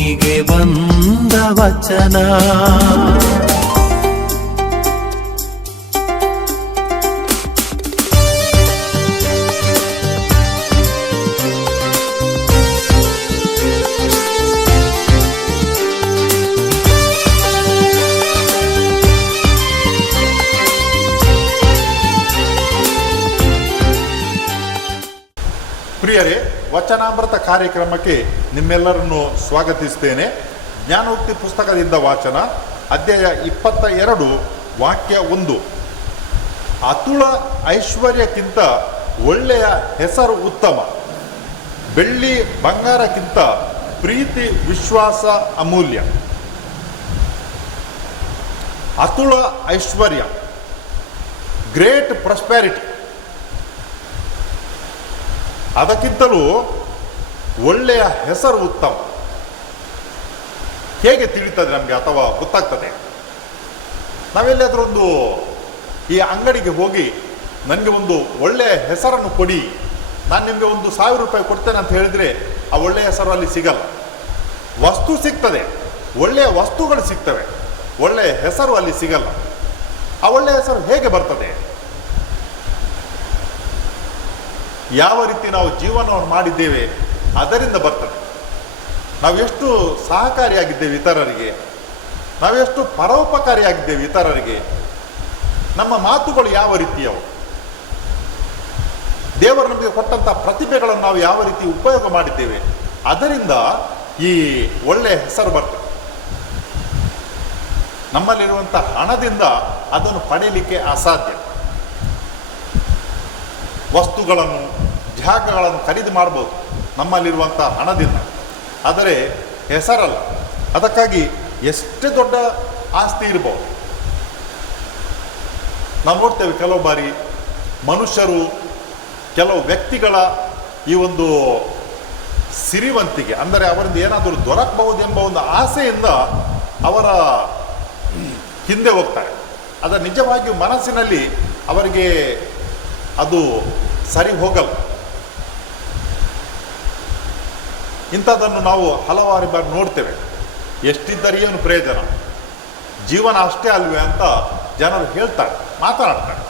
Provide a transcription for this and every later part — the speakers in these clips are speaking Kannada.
ಭೂಮಿಗೆ ಬಂದ ವಚನ. ಪ್ರಿಯರೇ, ವಚನಾಮೃತ ಕಾರ್ಯಕ್ರಮಕ್ಕೆ ನಿಮ್ಮೆಲ್ಲರನ್ನು ಸ್ವಾಗತಿಸ್ತೇನೆ. ಜ್ಞಾನೋಕ್ತಿ ಪುಸ್ತಕದಿಂದ ವಾಚನ, ಅಧ್ಯಾಯ ಇಪ್ಪತ್ತ ಎರಡು ವಾಕ್ಯ ಒಂದು. ಅತುಳ ಐಶ್ವರ್ಯಕ್ಕಿಂತ ಒಳ್ಳೆಯ ಹೆಸರು ಉತ್ತಮ. ಬೆಳ್ಳಿ ಬಂಗಾರಕ್ಕಿಂತ ಪ್ರೀತಿ, ವಿಶ್ವಾಸ ಅಮೂಲ್ಯ. ಅತುಳ ಐಶ್ವರ್ಯ. ಗ್ರೇಟ್ ಪ್ರಾಸ್ಪ್ಯಾರಿಟಿ ಅದಕ್ಕಿಂತಲೂ ಒಳ್ಳೆಯ ಹೆಸರು ಉತ್ತಮ. ಹೇಗೆ ತಿಳಿತದೆ ನಮಗೆ ಅಥವಾ ಗೊತ್ತಾಗ್ತದೆ? ನಾವೆಲ್ಲಾದರೂ ಒಂದು ಈ ಅಂಗಡಿಗೆ ಹೋಗಿ ನನಗೆ ಒಂದು ಒಳ್ಳೆಯ ಹೆಸರನ್ನು ಕೊಡಿ. ನಾನು ನಿಮಗೆ ಒಂದು ಸಾವಿರ ರೂಪಾಯಿ ಕೊಡ್ತೇನೆ ಅಂತ ಹೇಳಿದರೆ ಆ ಒಳ್ಳೆಯ ಹೆಸರು ಅಲ್ಲಿ ಸಿಗಲ್ಲ. ವಸ್ತು ಸಿಗ್ತದೆ. ಒಳ್ಳೆಯ ವಸ್ತುಗಳು ಸಿಗ್ತವೆ. ಒಳ್ಳೆಯ ಹೆಸರು ಅಲ್ಲಿ ಸಿಗಲ್ಲ. ಆ ಒಳ್ಳೆಯ ಹೆಸರು ಹೇಗೆ ಬರ್ತದೆ? ಯಾವ ರೀತಿ ನಾವು ಜೀವನವನ್ನು ಮಾಡಿದ್ದೇವೆ ಅದರಿಂದ ಬರ್ತದೆ. ನಾವು ಎಷ್ಟು ಸಹಕಾರಿಯಾಗಿದ್ದೇವೆ ಇತರರಿಗೆ, ನಾವೆಷ್ಟು ಪರೋಪಕಾರಿಯಾಗಿದ್ದೇವೆ ಇತರರಿಗೆ, ನಮ್ಮ ಮಾತುಗಳು ಯಾವ ರೀತಿಯವು? ದೇವರು ನಮಗೆ ಕೊಟ್ಟಂಥ ಪ್ರತಿಭೆಗಳನ್ನು ನಾವು ಯಾವ ರೀತಿ ಉಪಯೋಗ ಮಾಡಿದ್ದೇವೆ? ಅದರಿಂದ ಈ ಒಳ್ಳೆಯ ಹೆಸರು ಬರ್ತದೆ. ನಮ್ಮಲ್ಲಿರುವಂಥ ಹಣದಿಂದ ಅದನ್ನು ಪಡೆಯಲಿಕ್ಕೆ ಅಸಾಧ್ಯ. ವಸ್ತುಗಳನ್ನು, ಜಾಗಗಳನ್ನು ಖರೀದಿ ಮಾಡ್ಬೋದು ನಮ್ಮಲ್ಲಿರುವಂಥ ಹಣದಿಂದ. ಆದರೆ ಹೆಸರಲ್ಲ. ಅದಕ್ಕಾಗಿ ಎಷ್ಟು ದೊಡ್ಡ ಆಸ್ತಿ ಇರ್ಬೋದು. ನಾವು ನೋಡ್ತೇವೆ ಕೆಲವು ಬಾರಿ ಮನುಷ್ಯರು, ಕೆಲವು ವ್ಯಕ್ತಿಗಳ ಈ ಒಂದು ಸಿರಿವಂತಿಕೆ ಅಂದರೆ ಅವರಿಂದ ಏನಾದರೂ ದೊರಕಬಹುದು ಎಂಬ ಒಂದು ಆಸೆಯಿಂದ ಅವರ ಹಿಂದೆ ಹೋಗ್ತಾರೆ. ಅದರ ನಿಜವಾಗಿಯೂ ಮನಸ್ಸಿನಲ್ಲಿ ಅವರಿಗೆ ಅದು ಸರಿ ಹೋಗಲ್ಲ. ಇಂಥದ್ದನ್ನು ನಾವು ಹಲವಾರು ಬಾರಿ ನೋಡ್ತೇವೆ. ಎಷ್ಟಿದ್ದರೆ ಏನು ಪ್ರಯೋಜನ? ಜೀವನ ಅಷ್ಟೇ ಅಲ್ವೇ ಅಂತ ಜನರು ಹೇಳ್ತಾರೆ, ಮಾತನಾಡ್ತಾರೆ.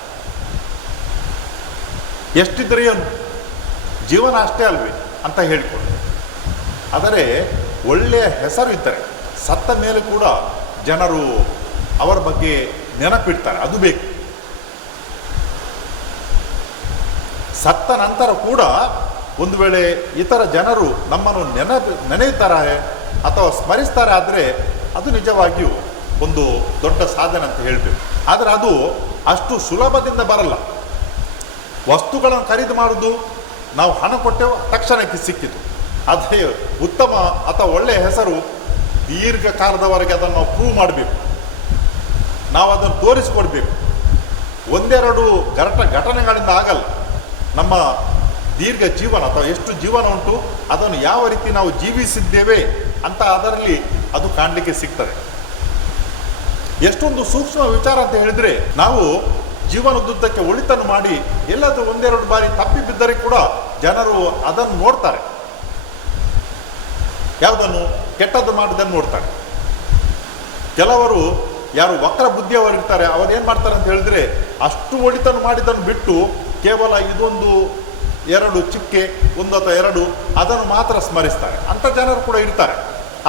ಎಷ್ಟಿದ್ದರೆ ಏನು? ಜೀವನ ಅಷ್ಟೇ ಅಲ್ವೇ ಅಂತ ಹೇಳಿಕೊಂಡು ಆದರೆ ಒಳ್ಳೆಯ ಹೆಸರು ಇದ್ದರೆ ಸತ್ತ ಮೇಲೆ ಕೂಡ ಜನರು ಅವರ ಬಗ್ಗೆ ನೆನಪಿಡ್ತಾರೆ, ಅದು ಬೇಕು. ಸತ್ತ ನಂತರ ಕೂಡ ಒಂದು ವೇಳೆ ಇತರ ಜನರು ನಮ್ಮನ್ನು ನೆನ ನೆನೆಯುತ್ತಾರೆ ಅಥವಾ ಸ್ಮರಿಸ್ತಾರೆ ಆದರೆ ಅದು ನಿಜವಾಗಿಯೂ ಒಂದು ದೊಡ್ಡ ಸಾಧನೆ ಅಂತ ಹೇಳಬೇಕು. ಆದರೆ ಅದು ಅಷ್ಟು ಸುಲಭದಿಂದ ಬರಲ್ಲ. ವಸ್ತುಗಳನ್ನು ಖರೀದಿ ಮಾಡೋದು ನಾವು ಹಣ ಕೊಟ್ಟೆವು ತಕ್ಷಣಕ್ಕೆ ಸಿಕ್ಕಿತು. ಅದೇ ಉತ್ತಮ ಅಥವಾ ಒಳ್ಳೆಯ ಹೆಸರು ದೀರ್ಘಕಾಲದವರೆಗೆ ಅದನ್ನು ನಾವು ಪ್ರೂವ್ ಮಾಡಬೇಕು. ನಾವು ಅದನ್ನು ತೋರಿಸಿಕೊಡ್ಬೇಕು. ಒಂದೆರಡು ಗರಟ ಘಟನೆಗಳಿಂದ ಆಗಲ್ಲ. ನಮ್ಮ ದೀರ್ಘ ಜೀವನ ಅಥವಾ ಎಷ್ಟು ಜೀವನ ಉಂಟು, ಅದನ್ನು ಯಾವ ರೀತಿ ನಾವು ಜೀವಿಸಿದ್ದೇವೆ ಅಂತ ಅದರಲ್ಲಿ ಅದು ಕಾಣಲಿಕ್ಕೆ ಸಿಗ್ತದೆ. ಎಷ್ಟೊಂದು ಸೂಕ್ಷ್ಮ ವಿಚಾರ ಅಂತ ಹೇಳಿದ್ರೆ, ನಾವು ಜೀವನದುದ್ದಕ್ಕೆ ಒಳಿತನ್ನು ಮಾಡಿ ಎಲ್ಲಾದರೂ ಒಂದೆರಡು ಬಾರಿ ತಪ್ಪಿ ಬಿದ್ದರೆ ಕೂಡ ಜನರು ಅದನ್ನು ನೋಡ್ತಾರೆ. ಯಾವುದನ್ನು? ಕೆಟ್ಟದ್ದು ಮಾಡಿದ್ದನ್ನು ನೋಡ್ತಾರೆ. ಕೆಲವರು ಯಾರು ವಕ್ರ ಬುದ್ಧಿಯವರು ಇರ್ತಾರೆ ಮಾಡ್ತಾರೆ ಅಂತ ಹೇಳಿದ್ರೆ, ಅಷ್ಟು ಒಳಿತನ್ನು ಮಾಡಿದ್ದನ್ನು ಬಿಟ್ಟು ಕೇವಲ ಇದೊಂದು ಎರಡು ಚುಕ್ಕೆ ಒಂದು ಅಥವಾ ಎರಡು, ಅದನ್ನು ಮಾತ್ರ ಸ್ಮರಿಸ್ತಾರೆ. ಅಂಥ ಜನರು ಕೂಡ ಇರ್ತಾರೆ.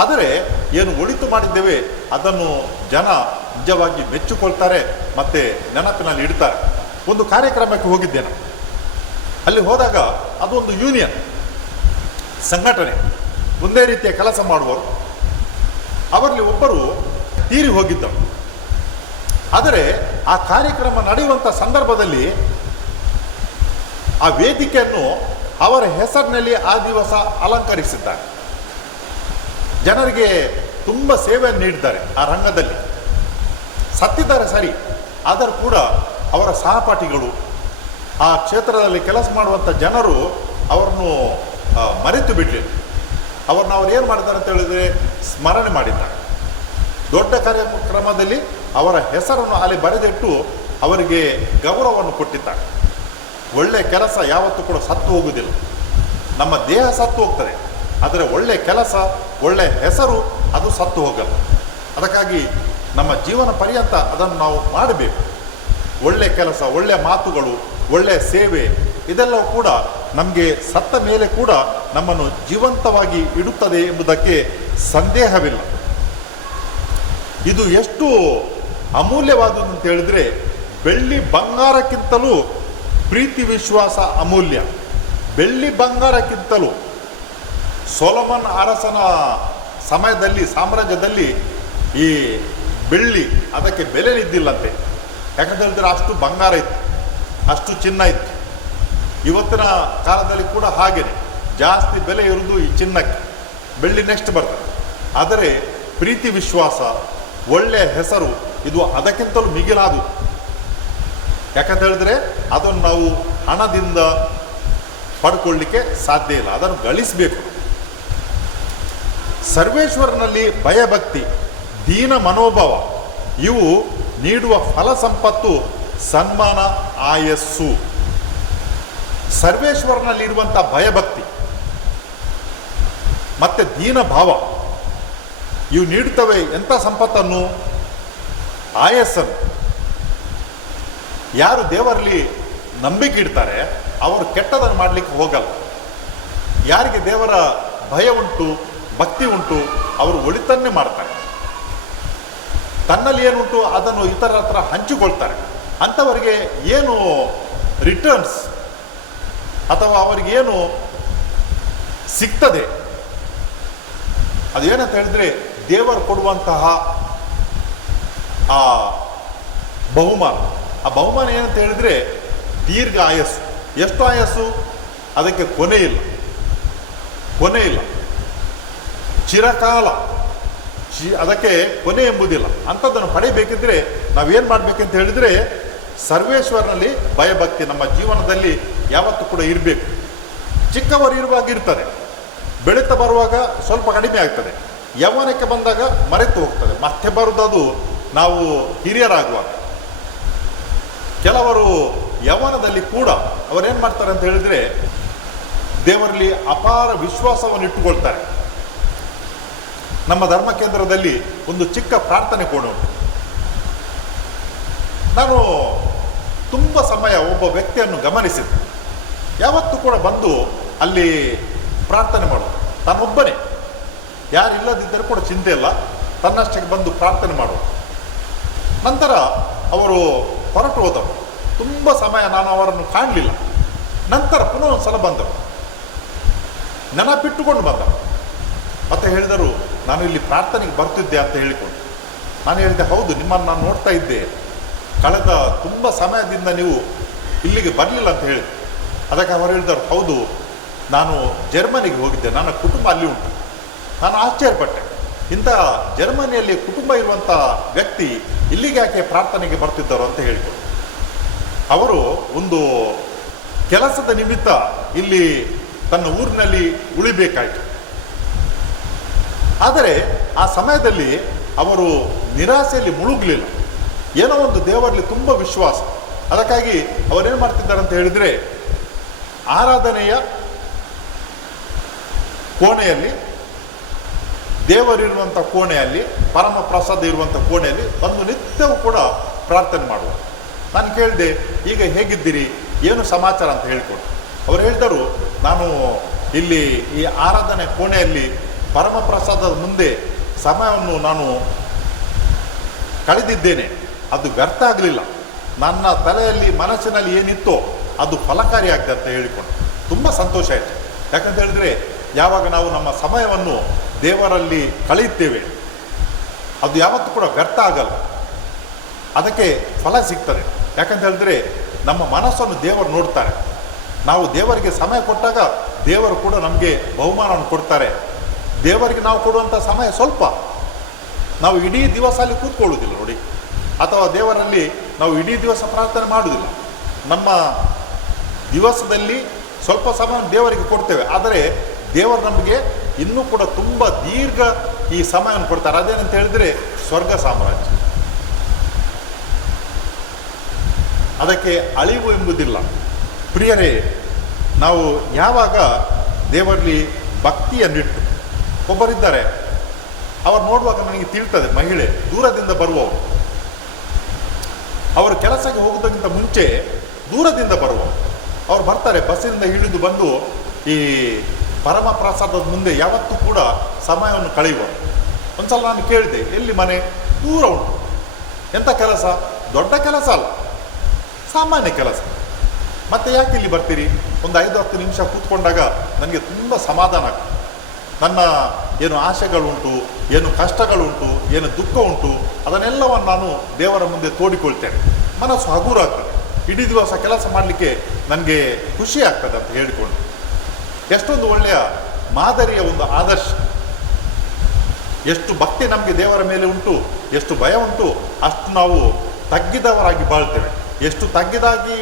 ಆದರೆ ಏನು ಒಳಿತು ಮಾಡಿದ್ದೇವೆ, ಅದನ್ನು ಜನ ನಿಜವಾಗಿ ಮೆಚ್ಚಿಕೊಳ್ತಾರೆ, ಮತ್ತು ನೆನಪಿನಲ್ಲಿ ಇಡ್ತಾರೆ. ಒಂದು ಕಾರ್ಯಕ್ರಮಕ್ಕೆ ಹೋಗಿದ್ದೆ ನಾನು ಅಲ್ಲಿ ಹೋದಾಗ ಅದೊಂದು ಯೂನಿಯನ್, ಸಂಘಟನೆ, ಒಂದೇ ರೀತಿಯ ಕೆಲಸ ಮಾಡುವರು ಅವರಲ್ಲಿ ಒಬ್ಬರು ತೀರಿ ಹೋಗಿದ್ದರು ಆದರೆ ಆ ಕಾರ್ಯಕ್ರಮ ನಡೆಯುವಂಥ ಸಂದರ್ಭದಲ್ಲಿ ಆ ವೇದಿಕೆಯನ್ನು ಅವರ ಹೆಸರಿನಲ್ಲಿ ಆ ದಿವಸ ಅಲಂಕರಿಸಿದ್ದಾರೆ. ಜನರಿಗೆ ತುಂಬ ಸೇವೆಯನ್ನು ನೀಡಿದ್ದಾರೆ ಆ ರಂಗದಲ್ಲಿ. ಸತ್ತಿದ್ದಾರೆ ಸರಿ, ಆದರೂ ಕೂಡ ಅವರ ಸಹಪಾಠಿಗಳು ಆ ಕ್ಷೇತ್ರದಲ್ಲಿ ಕೆಲಸ ಮಾಡುವಂಥ ಜನರು ಅವರನ್ನು ಮರೆತು ಬಿಡಲಿಲ್ಲ. ಅವ್ರನ್ನ ಅವ್ರು ಏನು ಮಾಡಿದ್ದಾರೆ ಅಂತ ಹೇಳಿದರೆ ಸ್ಮರಣೆ ಮಾಡಿದ್ದಾರೆ. ದೊಡ್ಡ ಕಾರ್ಯಕ್ರಮದಲ್ಲಿ ಅವರ ಹೆಸರನ್ನು ಅಲ್ಲಿ ಬರೆದಿಟ್ಟು ಅವರಿಗೆ ಗೌರವವನ್ನು ಕೊಟ್ಟಿದ್ದಾರೆ. ಒಳ್ಳೆ ಕೆಲಸ ಯಾವತ್ತೂ ಕೂಡ ಸತ್ತು ಹೋಗುವುದಿಲ್ಲ. ನಮ್ಮ ದೇಹ ಸತ್ತು ಹೋಗ್ತದೆ, ಆದರೆ ಒಳ್ಳೆ ಕೆಲಸ, ಒಳ್ಳೆ ಹೆಸರು, ಅದು ಸತ್ತು ಹೋಗಲ್ಲ. ಅದಕ್ಕಾಗಿ ನಮ್ಮ ಜೀವನ ಪರ್ಯಂತ ಅದನ್ನು ನಾವು ಮಾಡಬೇಕು. ಒಳ್ಳೆ ಕೆಲಸ, ಒಳ್ಳೆ ಮಾತುಗಳು, ಒಳ್ಳೆ ಸೇವೆ, ಇದೆಲ್ಲವೂ ಕೂಡ ನಮಗೆ ಸತ್ತ ಮೇಲೆ ಕೂಡ ನಮ್ಮನ್ನು ಜೀವಂತವಾಗಿ ಇಡುತ್ತದೆ ಎಂಬುದಕ್ಕೆ ಸಂದೇಹವಿಲ್ಲ. ಇದು ಎಷ್ಟು ಅಮೂಲ್ಯವಾದುದು ಅಂತ ಹೇಳಿದ್ರೆ, ಬೆಳ್ಳಿ ಬಂಗಾರಕ್ಕಿಂತಲೂ ಪ್ರೀತಿ ವಿಶ್ವಾಸ ಅಮೂಲ್ಯ. ಬೆಳ್ಳಿ ಬಂಗಾರಕ್ಕಿಂತಲೂ ಸೊಲಮನ್ ಅರಸನ ಸಮಯದಲ್ಲಿ, ಸಾಮ್ರಾಜ್ಯದಲ್ಲಿ ಈ ಬೆಳ್ಳಿ ಅದಕ್ಕೆ ಬೆಲೆ ನಿದ್ದಿಲ್ಲಂತೆ ಯಾಕಂತ ಹೇಳಿದ್ರೆ ಅಷ್ಟು ಬಂಗಾರ ಇತ್ತು, ಅಷ್ಟು ಚಿನ್ನ ಇತ್ತು. ಇವತ್ತಿನ ಕಾಲದಲ್ಲಿ ಕೂಡ ಹಾಗೇನೆ. ಜಾಸ್ತಿ ಬೆಲೆ ಇರುವುದು ಈ ಚಿನ್ನಕ್ಕೆ. ಬೆಳ್ಳಿ ನೆಕ್ಸ್ಟ್ ಬರ್ತದೆ. ಆದರೆ ಪ್ರೀತಿ ವಿಶ್ವಾಸ, ಒಳ್ಳೆಯ ಹೆಸರು, ಇದು ಅದಕ್ಕಿಂತಲೂ ಮಿಗಿಲಾದುದು. ಯಾಕಂತ ಹೇಳಿದ್ರೆ ಅದನ್ನು ನಾವು ಹಣದಿಂದ ಪಡ್ಕೊಳ್ಳಿಕ್ಕೆ ಸಾಧ್ಯ ಇಲ್ಲ. ಅದನ್ನು ಗಳಿಸಬೇಕು. ಸರ್ವೇಶ್ವರನಲ್ಲಿ ಭಯಭಕ್ತಿ, ದೀನ ಮನೋಭಾವ, ಇವು ನೀಡುವ ಫಲ ಸಂಪತ್ತು ಸನ್ಮಾನ, ಆಯಸ್ಸು. ಸರ್ವೇಶ್ವರನಲ್ಲಿರುವಂಥ ಭಯಭಕ್ತಿ, ಮತ್ತೆ ದೀನ ಭಾವ, ಇವು ನೀಡುತ್ತವೆ ಎಂಥ ಸಂಪತ್ತನ್ನು? ಆಯಸ್ಸನ್ನು. ಯಾರು ದೇವರಲ್ಲಿ ನಂಬಿಕೆ ಇಡ್ತಾರೆ, ಅವರು ಕೆಟ್ಟದನ್ನು ಮಾಡಲಿಕ್ಕೆ ಹೋಗಲ್ಲ. ಯಾರಿಗೆ ದೇವರ ಭಯ ಉಂಟು, ಭಕ್ತಿ ಉಂಟು, ಅವರು ಒಳಿತನ್ನೇ ಮಾಡ್ತಾರೆ. ತನ್ನಲ್ಲಿ ಏನುಂಟು, ಅದನ್ನು ಇತರ ಹತ್ರ ಹಂಚಿಕೊಳ್ತಾರೆ. ಅಂಥವರಿಗೆ ಏನು ರಿಟರ್ನ್ಸ್ ಅಥವಾ ಅವರಿಗೇನು ಸಿಗ್ತದೆ? ಅದೇನಂತ ಹೇಳಿದ್ರೆ, ದೇವರು ಕೊಡುವಂತಹ ಆ ಬಹುಮಾನ. ಆ ಬಹುಮಾನ ಏನಂತ ಹೇಳಿದ್ರೆ ದೀರ್ಘ ಆಯಸ್ಸು. ಎಷ್ಟು ಆಯಸ್ಸು? ಅದಕ್ಕೆ ಕೊನೆ ಇಲ್ಲ. ಕೊನೆ ಇಲ್ಲ. ಚಿರಕಾಲ. ಚಿ, ಅದಕ್ಕೆ ಕೊನೆ ಎಂಬುದಿಲ್ಲ. ಅಂಥದ್ದನ್ನು ಪಡೆಯಬೇಕಿದ್ರೆ ನಾವೇನು ಮಾಡಬೇಕಂತ ಹೇಳಿದರೆ ಸರ್ವೇಶ್ವರನಲ್ಲಿ ಭಯಭಕ್ತಿ ನಮ್ಮ ಜೀವನದಲ್ಲಿ ಯಾವತ್ತೂ ಕೂಡ ಇರಬೇಕು. ಚಿಕ್ಕವರು ಇರುವಾಗ ಇರ್ತದೆ ಬೆಳೀತಾ ಬರುವಾಗ ಸ್ವಲ್ಪ ಕಡಿಮೆ ಆಗ್ತದೆ. ಯೌವನಕ್ಕೆ ಬಂದಾಗ ಮರೆತು ಹೋಗ್ತದೆ. ಮತ್ತೆ ಬರೋದದು ನಾವು ಹಿರಿಯರಾಗುವಾಗ. ಕೆಲವರು ಯವನದಲ್ಲಿ ಕೂಡ ಅವರೇನು ಮಾಡ್ತಾರೆ ಅಂತ ಹೇಳಿದ್ರೆ ದೇವರಲ್ಲಿ ಅಪಾರ ವಿಶ್ವಾಸವನ್ನು ಇಟ್ಟುಕೊಳ್ತಾರೆ. ನಮ್ಮ ಧರ್ಮ ಕೇಂದ್ರದಲ್ಲಿ ಒಂದು ಚಿಕ್ಕ ಪ್ರಾರ್ಥನೆ ಕೋಣೆ ಉಂಟು ನಾನು ತುಂಬ ಸಮಯ ಒಬ್ಬ ವ್ಯಕ್ತಿಯನ್ನು ಗಮನಿಸಿದೆ. ಯಾವತ್ತೂ ಕೂಡ ಬಂದು ಅಲ್ಲಿ ಪ್ರಾರ್ಥನೆ ಮಾಡೋದು. ತಾನೊಬ್ಬನೇ. ಯಾರಿಲ್ಲದಿದ್ದರೂ ಕೂಡ ಚಿಂತೆ ಇಲ್ಲ. ತನ್ನಷ್ಟಕ್ಕೆ ಬಂದು ಪ್ರಾರ್ಥನೆ ಮಾಡೋದು. ನಂತರ ಅವರು ಹೊರಟು ಹೋದವರು. ತುಂಬ ಸಮಯ ನಾನು ಅವರನ್ನು ಕಾಣಲಿಲ್ಲ. ನಂತರ ಪುನಃ ಒಂದು ಸಲ ಬಂದರು. ನೆನಪಿಟ್ಟುಕೊಂಡು ಬಂದರು. ಮತ್ತೆ ಹೇಳಿದರು, ನಾನು ಇಲ್ಲಿ ಪ್ರಾರ್ಥನೆಗೆ ಬರ್ತಿದ್ದೆ ಅಂತ ಹೇಳಿಕೊಂಡು. ನಾನು ಹೇಳಿದೆ, ಹೌದು, ನಿಮ್ಮನ್ನು ನಾನು ನೋಡ್ತಾ ಇದ್ದೆ. ಕಳೆದ ತುಂಬ ಸಮಯದಿಂದ ನೀವು ಇಲ್ಲಿಗೆ ಬರಲಿಲ್ಲ ಅಂತ ಹೇಳಿ ಅದಕ್ಕೆ ಅವರು ಹೇಳಿದರು, ಹೌದು, ನಾನು ಜರ್ಮನಿಗೆ ಹೋಗಿದ್ದೆ. ನನ್ನ ಕುಟುಂಬ ಅಲ್ಲಿ ಉಂಟು. ನಾನು ಆಶ್ಚರ್ಯಪಟ್ಟೆ. ಇಂಥ ಜರ್ಮನಿಯಲ್ಲಿ ಕುಟುಂಬ ಇರುವಂಥ ವ್ಯಕ್ತಿ ಇಲ್ಲಿಗೆ ಯಾಕೆ ಪ್ರಾರ್ಥನೆಗೆ ಬರ್ತಿದ್ದರು? ಅಂತ ಹೇಳಿದರು. ಅವರು ಒಂದು ಕೆಲಸದ ನಿಮಿತ್ತ ಇಲ್ಲಿ ತನ್ನ ಊರಿನಲ್ಲಿ ಉಳಿಬೇಕಾಯಿತು. ಆದರೆ ಆ ಸಮಯದಲ್ಲಿ ಅವರು ನಿರಾಸೆಯಲ್ಲಿ ಮುಳುಗಲಿಲ್ಲ. ಏನೋ ಒಂದು ದೇವರಲ್ಲಿ ತುಂಬ ವಿಶ್ವಾಸ. ಅದಕ್ಕಾಗಿ ಅವರೇನು ಮಾಡ್ತಿದ್ದಾರೆ ಅಂತ ಹೇಳಿದರೆ, ಆರಾಧನೆಯ ಕೋಣೆಯಲ್ಲಿ ದೇವರಿರುವಂಥ ಕೋಣೆಯಲ್ಲಿ ಪರಮ ಪ್ರಸಾದ ಇರುವಂಥ ಕೋಣೆಯಲ್ಲಿ ಒಂದು ನಿತ್ಯವೂ ಕೂಡ ಪ್ರಾರ್ಥನೆ ಮಾಡುವ ನಾನು ಕೇಳಿದೆ, ಈಗ ಹೇಗಿದ್ದೀರಿ? ಏನು ಸಮಾಚಾರ ಅಂತ ಹೇಳಿಕೊಡು. ಅವರು ಹೇಳಿದರು, ನಾನು ಇಲ್ಲಿ ಈ ಆರಾಧನೆ ಕೋಣೆಯಲ್ಲಿ ಪರಮ ಪ್ರಸಾದದ ಮುಂದೆ ಸಮಯವನ್ನು ನಾನು ಕಳೆದಿದ್ದೇನೆ. ಅದು ವ್ಯರ್ಥ ಆಗಲಿಲ್ಲ. ನನ್ನ ತಲೆಯಲ್ಲಿ, ಮನಸ್ಸಿನಲ್ಲಿ ಏನಿತ್ತೋ ಅದು ಫಲಕಾರಿಯಾಗಿದೆ ಅಂತ ಹೇಳಿಕೊಂಡು. ತುಂಬ ಸಂತೋಷ ಆಯಿತು. ಯಾಕಂತ ಹೇಳಿದ್ರೆ, ಯಾವಾಗ ನಾವು ನಮ್ಮ ಸಮಯವನ್ನು ದೇವರಲ್ಲಿ ಕಳೆಯುತ್ತೇವೆ, ಅದು ಯಾವತ್ತೂ ಕೂಡ ವ್ಯರ್ಥ ಆಗಲ್ಲ. ಅದಕ್ಕೆ ಫಲ ಸಿಗ್ತದೆ. ಯಾಕಂತ ಹೇಳಿದ್ರೆ ನಮ್ಮ ಮನಸ್ಸನ್ನು ದೇವರು ನೋಡ್ತಾರೆ. ನಾವು ದೇವರಿಗೆ ಸಮಯ ಕೊಟ್ಟಾಗ ದೇವರು ಕೂಡ ನಮಗೆ ಬಹುಮಾನವನ್ನು ಕೊಡ್ತಾರೆ. ದೇವರಿಗೆ ನಾವು ಕೊಡುವಂಥ ಸಮಯ ಸ್ವಲ್ಪ. ನಾವು ಇಡೀ ದಿವಸ ಅಲ್ಲಿ ಕೂತ್ಕೊಳ್ಳುವುದಿಲ್ಲ ನೋಡಿ. ಅಥವಾ ದೇವರಲ್ಲಿ ನಾವು ಇಡೀ ದಿವಸ ಪ್ರಾರ್ಥನೆ ಮಾಡುವುದಿಲ್ಲ. ನಮ್ಮ ದಿವಸದಲ್ಲಿ ಸ್ವಲ್ಪ ಸಮಯ ದೇವರಿಗೆ ಕೊಡ್ತೇವೆ. ಆದರೆ ದೇವರು ನಮಗೆ ಇನ್ನೂ ಕೂಡ ತುಂಬ ದೀರ್ಘ ಈ ಸಮಯವನ್ನು ಕೊಡ್ತಾರೆ. ಅದೇನಂತ ಹೇಳಿದ್ರೆ ಸ್ವರ್ಗ ಸಾಮ್ರಾಜ್ಯ. ಅದಕ್ಕೆ ಅಳಿವು ಎಂಬುದಿಲ್ಲ. ಪ್ರಿಯರೇ, ನಾವು ಯಾವಾಗ ದೇವರಲ್ಲಿ ಭಕ್ತಿಯನ್ನಿಟ್ಟು, ಒಬ್ಬರಿದ್ದಾರೆ, ಅವರು ನೋಡುವಾಗ ನನಗೆ ತಿಳ್ತದೆ, ಮಹಿಳೆ, ದೂರದಿಂದ ಬರುವವರು ಅವರು ಕೆಲಸಕ್ಕೆ ಹೋಗೋದಕ್ಕಿಂತ ಮುಂಚೆ ದೂರದಿಂದ ಬರುವವರು ಅವ್ರು ಬರ್ತಾರೆ, ಬಸ್ಸಿನಿಂದ ಇಳಿದು ಬಂದು ಈ ಪರಮ ಪ್ರಸಾದದ ಮುಂದೆ ಯಾವತ್ತೂ ಕೂಡ ಸಮಯವನ್ನು ಕಳೆಯುವರು ಒಂದ್ಸಲ ನಾನು ಕೇಳಿದೆ, ಎಲ್ಲಿ ಮನೆ? ದೂರ ಉಂಟು. ಎಂಥ ಕೆಲಸ? ದೊಡ್ಡ ಕೆಲಸ ಅಲ್ಲ. ಸಾಮಾನ್ಯ ಕೆಲಸ. ಮತ್ತೆ ಯಾಕೆ ಇಲ್ಲಿ ಬರ್ತೀರಿ? ಒಂದು ಐದು ಹತ್ತು ನಿಮಿಷ ಕೂತ್ಕೊಂಡಾಗ ನನಗೆ ತುಂಬ ಸಮಾಧಾನ ಆಗ್ತದೆ. ನನ್ನ ಏನು ಆಶೆಗಳುಂಟು ಏನು ಕಷ್ಟಗಳುಂಟು, ಏನು ದುಃಖ ಉಂಟು ಅದನ್ನೆಲ್ಲವನ್ನು ನಾನು ದೇವರ ಮುಂದೆ ತೋಡಿಕೊಳ್ತೇನೆ. ಮನಸ್ಸು ಹಗುರ ಆಗ್ತದೆ ಇಡೀ ದಿವಸ ಕೆಲಸ ಮಾಡಲಿಕ್ಕೆ ನನಗೆ ಖುಷಿ ಆಗ್ತದೆ ಅಂತ ಹೇಳಿಕೊಂಡು. ಎಷ್ಟೊಂದು ಒಳ್ಳೆಯ ಮಾದರಿಯ ಒಂದು ಆದರ್ಶ. ಎಷ್ಟು ಭಕ್ತಿ ನಮಗೆ ದೇವರ ಮೇಲೆ ಉಂಟು, ಎಷ್ಟು ಭಯ ಉಂಟು, ಅಷ್ಟು ನಾವು ತಗ್ಗಿದವರಾಗಿ ಬಾಳ್ತೇವೆ. ಎಷ್ಟು ತಗ್ಗಿದಾಗಿ,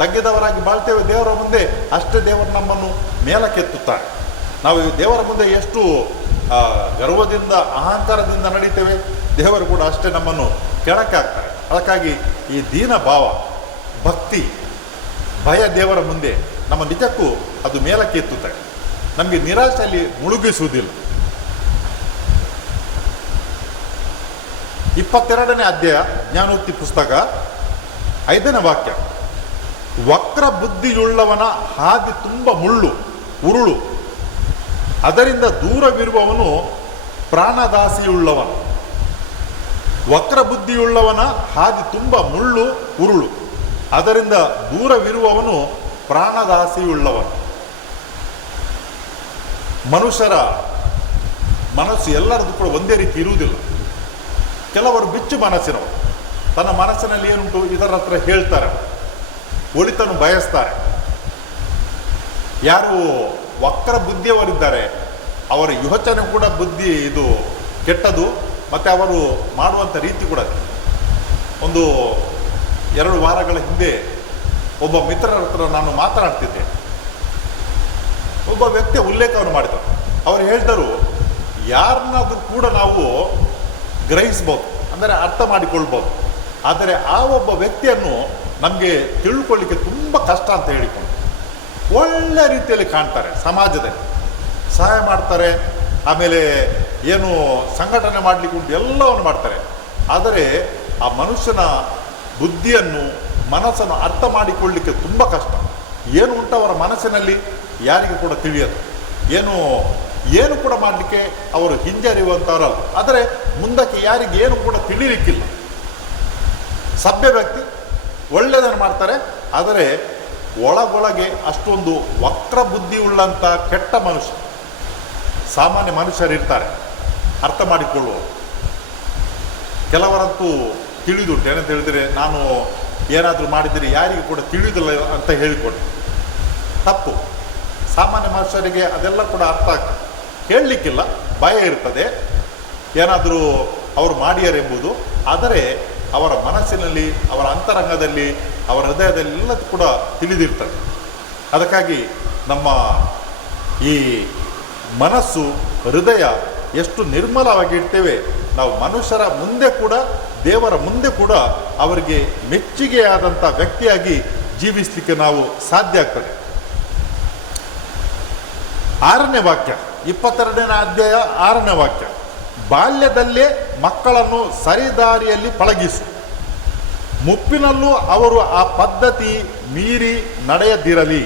ತಗ್ಗಿದವರಾಗಿ ಬಾಳ್ತೇವೆ ದೇವರ ಮುಂದೆ, ಅಷ್ಟೇ ದೇವರು ನಮ್ಮನ್ನು ಮೇಲಕ್ಕೆತ್ತುತ್ತಾರೆ ನಾವು ದೇವರ ಮುಂದೆ ಎಷ್ಟು ಗರ್ವದಿಂದ, ಅಹಂಕಾರದಿಂದ ನಡೀತೇವೆ, ದೇವರು ಕೂಡ ಅಷ್ಟೇ ನಮ್ಮನ್ನು ಕೆಳಕ್ಕೆ ಹಾಕ್ತಾರೆ ಅದಕ್ಕಾಗಿ ಈ ದೀನ ಭಾವ, ಭಕ್ತಿ, ಭಯ ದೇವರ ಮುಂದೆ ನಮ್ಮ ನಿಜಕ್ಕೂ ಅದು ಮೇಲಕ್ಕೆ ಎತ್ತುತ್ತೆ ನಮಗೆ ನಿರಾಶೆಯಲ್ಲಿ ಮುಳುಗಿಸುವುದಿಲ್ಲ. ಇಪ್ಪತ್ತೆರಡನೇ ಅಧ್ಯಾಯ, ಜ್ಞಾನೋಕ್ತಿ ಪುಸ್ತಕ. ಐದನೇ ವಾಕ್ಯ. ವಕ್ರ ಬುದ್ಧಿಯುಳ್ಳವನ ಹಾದಿ ತುಂಬ ಮುಳ್ಳು, ಉರುಳು. ಅದರಿಂದ ದೂರವಿರುವವನು ಪ್ರಾಣದಾಸಿಯುಳ್ಳವ ವಕ್ರ ಬುದ್ಧಿಯುಳ್ಳವನ ಹಾದಿ ತುಂಬ ಮುಳ್ಳು, ಉರುಳು. ಅದರಿಂದ ದೂರವಿರುವವನು ಪ್ರಾಣದಾಸಿಯುಳ್ಳವ ಮನುಷ್ಯರ ಮನಸ್ಸು ಎಲ್ಲರದ್ದು ಕೂಡ ಒಂದೇ ರೀತಿ ಇರುವುದಿಲ್ಲ. ಕೆಲವರು ಬಿಚ್ಚು ಮನಸ್ಸಿನವರು. ತನ್ನ ಮನಸ್ಸಿನಲ್ಲಿ ಏನುಂಟು, ಇದರ ಹತ್ರ ಹೇಳ್ತಾರೆ. ಒಳಿತನ್ನು ಬಯಸ್ತಾರೆ. ಯಾರು ವಕ್ರ ಬುದ್ಧಿಯವರಿದ್ದಾರೆ, ಅವರ ಯೋಚನೆ ಕೂಡ ಬುದ್ಧಿ ಇದು ಕೆಟ್ಟದು, ಮತ್ತು ಅವರು ಮಾಡುವಂಥ ರೀತಿ ಕೂಡ. ಒಂದು ಎರಡು ವಾರಗಳ ಹಿಂದೆ ಒಬ್ಬ ಮಿತ್ರರ ಹತ್ರ ನಾನು ಮಾತನಾಡ್ತಿದ್ದೆ. ಒಬ್ಬ ವ್ಯಕ್ತಿ ಉಲ್ಲೇಖವನ್ನು ಮಾಡಿದರು. ಅವರು ಹೇಳಿದರು ಯಾರನ್ನಾದ್ರೂ ಕೂಡ ನಾವು ಗ್ರಹಿಸ್ಬೋದು, ಅಂದರೆ ಅರ್ಥ ಮಾಡಿಕೊಳ್ಬೋದು. ಆದರೆ ಆ ಒಬ್ಬ ವ್ಯಕ್ತಿಯನ್ನು ನಮಗೆ ತಿಳ್ಕೊಳ್ಳಿಕ್ಕೆ ತುಂಬ ಕಷ್ಟ ಅಂತ ಹೇಳಿಕೊಂಡು ಒಳ್ಳೆ ರೀತಿಯಲ್ಲಿ ಕಾಣ್ತಾರೆ ಸಮಾಜದಲ್ಲಿ. ಸಹಾಯ ಮಾಡ್ತಾರೆ, ಆಮೇಲೆ ಏನು ಸಂಘಟನೆ ಮಾಡಲಿಕ್ಕೆ ಉಂಟು ಎಲ್ಲವನ್ನು ಮಾಡ್ತಾರೆ. ಆದರೆ ಆ ಮನುಷ್ಯನ ಬುದ್ಧಿಯನ್ನು, ಮನಸ್ಸನ್ನು ಅರ್ಥ ಮಾಡಿಕೊಳ್ಳಿಕ್ಕೆ ತುಂಬ ಕಷ್ಟ. ಏನು ಉಂಟು ಅವರ ಮನಸ್ಸಿನಲ್ಲಿ ಯಾರಿಗೂ ಕೂಡ ತಿಳಿಯದು. ಏನು ಏನು ಕೂಡ ಮಾಡಲಿಕ್ಕೆ ಅವರು ಹಿಂಜರಿಯುವಂಥವರಲ್ಲ ಆದರೆ ಮುಂದಕ್ಕೆ ಯಾರಿಗೆ ಏನು ಕೂಡ ತಿಳಿಲಿಕ್ಕಿಲ್ಲ. ಸಭ್ಯ ವ್ಯಕ್ತಿ, ಒಳ್ಳೆಯದನ್ನು ಮಾಡ್ತಾರೆ, ಆದರೆ ಒಳಗೊಳಗೆ ಅಷ್ಟೊಂದು ವಕ್ರ ಬುದ್ಧಿ ಉಳ್ಳಂಥ ಕೆಟ್ಟ ಮನುಷ್ಯ, ಸಾಮಾನ್ಯ ಮನುಷ್ಯರಿರ್ತಾರೆ ಅರ್ಥ ಮಾಡಿಕೊಳ್ಳುವರು ಕೆಲವರಂತೂ ತಿಳಿದುಂಟು ಏನಂತ ಹೇಳಿದರೆ, ನಾನು ಏನಾದರೂ ಮಾಡಿದರೆ ಯಾರಿಗೂ ಕೂಡ ತಿಳಿದಿಲ್ಲ ಅಂತ ಹೇಳಿಕೊಡಿ. ತಪ್ಪು. ಸಾಮಾನ್ಯ ಮನುಷ್ಯರಿಗೆ ಅದೆಲ್ಲ ಕೂಡ ಅರ್ಥ ಆಗ್ತದೆ. ಹೇಳಲಿಕ್ಕಿಲ್ಲ ಭಯ ಇರ್ತದೆ. ಏನಾದರೂ ಅವರು ಮಾಡಿಯರೆಂಬುದು. ಆದರೆ ಅವರ ಮನಸ್ಸಿನಲ್ಲಿ, ಅವರ ಅಂತರಂಗದಲ್ಲಿ, ಅವರ ಹೃದಯದಲ್ಲೆಲ್ಲ ಕೂಡ ತಿಳಿದಿರ್ತದೆ. ಅದಕ್ಕಾಗಿ ನಮ್ಮ ಈ ಮನಸ್ಸು, ಹೃದಯ ಎಷ್ಟು ನಿರ್ಮಲವಾಗಿರ್ತೇವೆ ನಾವು ಮನುಷ್ಯರ ಮುಂದೆ ಕೂಡ, ದೇವರ ಮುಂದೆ ಕೂಡ ಅವರಿಗೆ ಮೆಚ್ಚುಗೆಯಾದಂಥ ವ್ಯಕ್ತಿಯಾಗಿ ಜೀವಿಸಲಿಕ್ಕೆ ನಾವು ಸಾಧ್ಯ ಆಗ್ತದೆ. ಆರನೇ ವಾಕ್ಯ, ಇಪ್ಪತ್ತೆರಡನೇ ಅಧ್ಯಾಯ ಆರನೇ ವಾಕ್ಯ. ಬಾಲ್ಯದಲ್ಲೇ ಮಕ್ಕಳನ್ನು ಸರಿದಾರಿಯಲ್ಲಿ ಪಳಗಿಸು. ಮುಪ್ಪಿನಲ್ಲೂ ಅವರು ಆ ಪದ್ಧತಿ ಮೀರಿ ನಡೆಯದಿರಲಿ.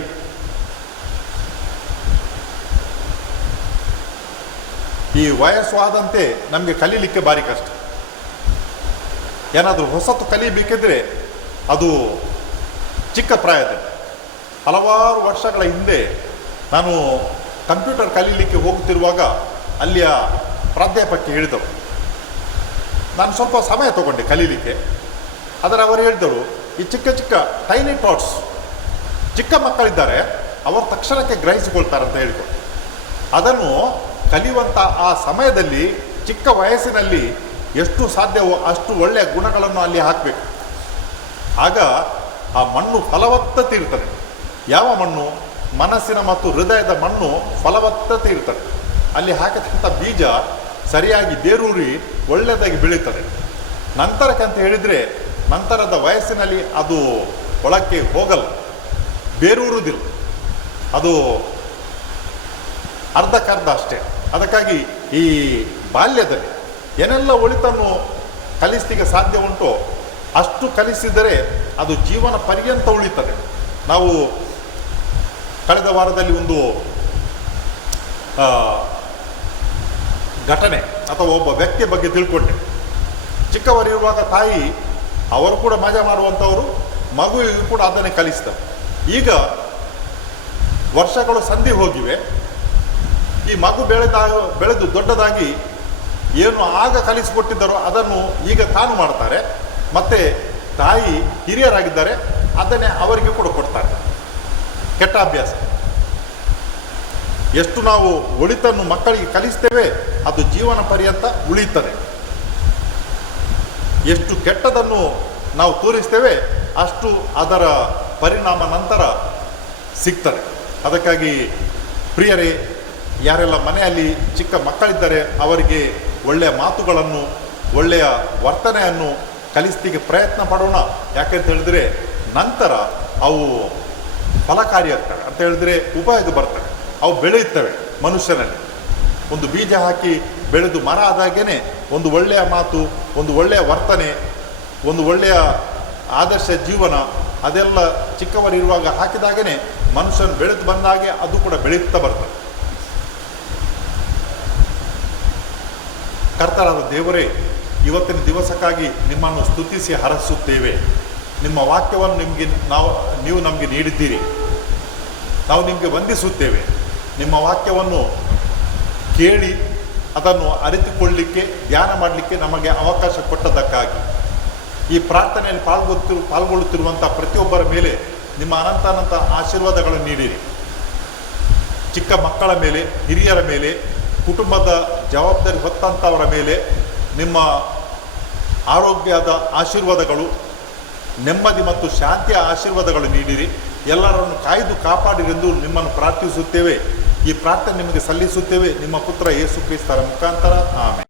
ಈ ವಯಸ್ಸಾದಂತೆ ನಮಗೆ ಕಲೀಲಿಕ್ಕೆ ಭಾರಿ ಕಷ್ಟ. ಏನಾದರೂ ಹೊಸತು ಕಲಿಬೇಕಿದ್ರೆ ಅದು ಚಿಕ್ಕ ಪ್ರಾಯದ ಹಲವಾರು ವರ್ಷಗಳ ಹಿಂದೆ ನಾನು ಕಂಪ್ಯೂಟರ್ ಕಲೀಲಿಕ್ಕೆ ಹೋಗುತ್ತಿರುವಾಗ ಅಲ್ಲಿಯ ಪ್ರಾಧ್ಯಾಪಕಿ ಹೇಳಿದರು ನಾನು ಸ್ವಲ್ಪ ಸಮಯ ತಗೊಂಡೆ ಕಲೀಲಿಕ್ಕೆ. ಆದರೆ ಅವರು ಹೇಳಿದರು ಈ ಚಿಕ್ಕ ಚಿಕ್ಕ ಟೈನಿ ಟಾಟ್ಸ್ ಚಿಕ್ಕ ಮಕ್ಕಳಿದ್ದಾರೆ, ಅವರು ತಕ್ಷಣಕ್ಕೆ ಗ್ರಹಿಸಿಕೊಳ್ತಾರೆ ಅಂತ ಹೇಳಿದರು. ಅದನ್ನು ಕಲಿಯುವಂಥ ಆ ಸಮಯದಲ್ಲಿ ಚಿಕ್ಕ ವಯಸ್ಸಿನಲ್ಲಿ ಎಷ್ಟು ಸಾಧ್ಯವೋ ಅಷ್ಟು ಒಳ್ಳೆಯ ಗುಣಗಳನ್ನು ಅಲ್ಲಿ ಹಾಕಬೇಕು. ಆಗ ಆ ಮಣ್ಣು ಫಲವತ್ತತೆ ಇರ್ತದೆ ಯಾವ ಮಣ್ಣು? ಮನಸ್ಸಿನ ಮತ್ತು ಹೃದಯದ ಮಣ್ಣು ಫಲವತ್ತತೆ ಇರ್ತದೆ ಅಲ್ಲಿ ಹಾಕತಕ್ಕಂಥ ಬೀಜ ಸರಿಯಾಗಿ ಬೇರೂರಿ ಒಳ್ಳೆಯದಾಗಿ ಬೆಳೀತದೆ ನಂತರಕ್ಕಂತ ಹೇಳಿದರೆ, ನಂತರದ ವಯಸ್ಸಿನಲ್ಲಿ ಅದು ಒಳಕ್ಕೆ ಹೋಗಲ್ಲ, ಬೇರೂರುವುದಿಲ್ಲ. ಅದು ಅರ್ಧಕ್ಕರ್ಧ ಅಷ್ಟೇ. ಅದಕ್ಕಾಗಿ ಈ ಬಾಲ್ಯದಲ್ಲಿ ಏನೆಲ್ಲ ಒಳಿತನ್ನು ಕಲಿಸಲಿಕ್ಕೆ ಸಾಧ್ಯ ಉಂಟೋ, ಅಷ್ಟು ಕಲಿಸಿದರೆ ಅದು ಜೀವನ ಪರ್ಯಂತ ಉಳಿತದೆ. ನಾವು ಕಳೆದ ವಾರದಲ್ಲಿ ಒಂದು ಘಟನೆ. ಅಥವಾ ಒಬ್ಬ ವ್ಯಕ್ತಿಯ ಬಗ್ಗೆ ತಿಳ್ಕೊಂಡೆ. ಚಿಕ್ಕವರಿರುವಾಗ ತಾಯಿ, ಅವರು ಕೂಡ ಮಜಾ ಮಾಡುವಂಥವರು, ಮಗುವಿಗೂ ಕೂಡ ಅದನ್ನೇ ಕಲಿಸ್ತಾರೆ. ಈಗ ವರ್ಷಗಳು ಸಂಧಿ ಹೋಗಿವೆ. ಈ ಮಗು ಬೆಳೆದ, ಬೆಳೆದು ದೊಡ್ಡದಾಗಿ ಏನು ಆಗ ಕಲಿಸಿಕೊಟ್ಟಿದ್ದರೋ ಅದನ್ನು ಈಗ ತಾನು ಮಾಡ್ತಾರೆ. ಮತ್ತೆ ತಾಯಿ ಹಿರಿಯರಾಗಿದ್ದಾರೆ, ಅದನ್ನೇ ಅವರಿಗೆ ಕೂಡ ಕೊಡ್ತಾರೆ. ಕೆಟ್ಟ ಅಭ್ಯಾಸ. ಎಷ್ಟು ನಾವು ಒಳಿತನ್ನು ಮಕ್ಕಳಿಗೆ ಕಲಿಸ್ತೇವೆ, ಅದು ಜೀವನ ಪರ್ಯಂತ ಉಳಿಯುತ್ತದೆ. ಎಷ್ಟು ಕೆಟ್ಟದನ್ನು ನಾವು ತೋರಿಸ್ತೇವೆ, ಅಷ್ಟು ಅದರ ಪರಿಣಾಮ ನಂತರ ಸಿಗ್ತದೆ. ಅದಕ್ಕಾಗಿ ಪ್ರಿಯರೇ, ಯಾರೆಲ್ಲ ಮನೆಯಲ್ಲಿ ಚಿಕ್ಕ ಮಕ್ಕಳಿದ್ದಾರೆ ಅವರಿಗೆ ಒಳ್ಳೆಯ ಮಾತುಗಳನ್ನು, ಒಳ್ಳೆಯ ವರ್ತನೆಯನ್ನು ಕಲಿಸ್ತಿಗೆ ಪ್ರಯತ್ನ ಪಡೋಣ ಯಾಕೆಂತ ಹೇಳಿದ್ರೆ, ನಂತರ ಅವು ಫಲಕಾರಿಯಾಗ್ತವೆ. ಅಂತ ಹೇಳಿದ್ರೆ ಉಪಯೋಗ ಬರ್ತವೆ. ಅವು ಬೆಳೆಯುತ್ತವೆ ಮನುಷ್ಯನಲ್ಲಿ. ಒಂದು ಬೀಜ ಹಾಕಿ ಬೆಳೆದು ಮರ ಆದಾಗೇನೆ ಒಂದು ಒಳ್ಳೆಯ ಮಾತು, ಒಂದು ಒಳ್ಳೆಯ ವರ್ತನೆ, ಒಂದು ಒಳ್ಳೆಯ ಆದರ್ಶ ಜೀವನ ಅದೆಲ್ಲ ಚಿಕ್ಕವರಿರುವಾಗ ಹಾಕಿದಾಗೇ ಮನುಷ್ಯನ ಬೆಳೆದು ಬಂದಾಗೆ ಅದು ಕೂಡ ಬೆಳೆಯುತ್ತಾ ಬರ್ತದೆ. ಕರ್ತರಾದ ದೇವರೇ, ಇವತ್ತಿನ ದಿವಸಕ್ಕಾಗಿ ನಿಮ್ಮನ್ನು ಸ್ತುತಿಸಿ ಹರಸುತ್ತೇವೆ. ನಿಮ್ಮ ವಾಕ್ಯವನ್ನು ನಿಮಗೆ ನಾವು, ನೀವು ನಮಗೆ ನೀಡಿದ್ದೀರಿ. ನಾವು ನಿಮಗೆ ವಂದಿಸುತ್ತೇವೆ. ನಿಮ್ಮ ವಾಕ್ಯವನ್ನು ಕೇಳಿ ಅದನ್ನು ಅರಿತುಕೊಳ್ಳಲಿಕ್ಕೆ ಧ್ಯಾನ ಮಾಡಲಿಕ್ಕೆ ನಮಗೆ ಅವಕಾಶ ಕೊಟ್ಟದ್ದಕ್ಕಾಗಿ. ಈ ಪ್ರಾರ್ಥನೆಯಲ್ಲಿ ಪಾಲ್ಗೊಳ್ತಿರು ಪಾಲ್ಗೊಳ್ಳುತ್ತಿರುವಂಥ ಪ್ರತಿಯೊಬ್ಬರ ಮೇಲೆ ನಿಮ್ಮ ಅನಂತ ಅನಂತ ಆಶೀರ್ವಾದಗಳನ್ನು ನೀಡಿರಿ. ಚಿಕ್ಕ ಮಕ್ಕಳ ಮೇಲೆ, ಹಿರಿಯರ ಮೇಲೆ, ಕುಟುಂಬದ ಜವಾಬ್ದಾರಿ ಹೊತ್ತಂಥವರ ಮೇಲೆ ನಿಮ್ಮ ಆರೋಗ್ಯದ ಆಶೀರ್ವಾದಗಳು, ನೆಮ್ಮದಿ ಮತ್ತು ಶಾಂತಿಯ ಆಶೀರ್ವಾದಗಳು ನೀಡಿರಿ. ಎಲ್ಲರನ್ನು ಕಾಯ್ದು ಕಾಪಾಡಿರೆಂದು ನಿಮ್ಮನ್ನು ಪ್ರಾರ್ಥಿಸುತ್ತೇವೆ. ಈ ಪ್ರಾರ್ಥನೆ ನಿಮಗೆ ಸಲ್ಲಿಸುತ್ತೇವೆ. ನಿಮ್ಮ ಪುತ್ರ ಯೇಸು ಕ್ರಿಸ್ತರ ಮುಖಾಂತರ. ಆಮೇಲೆ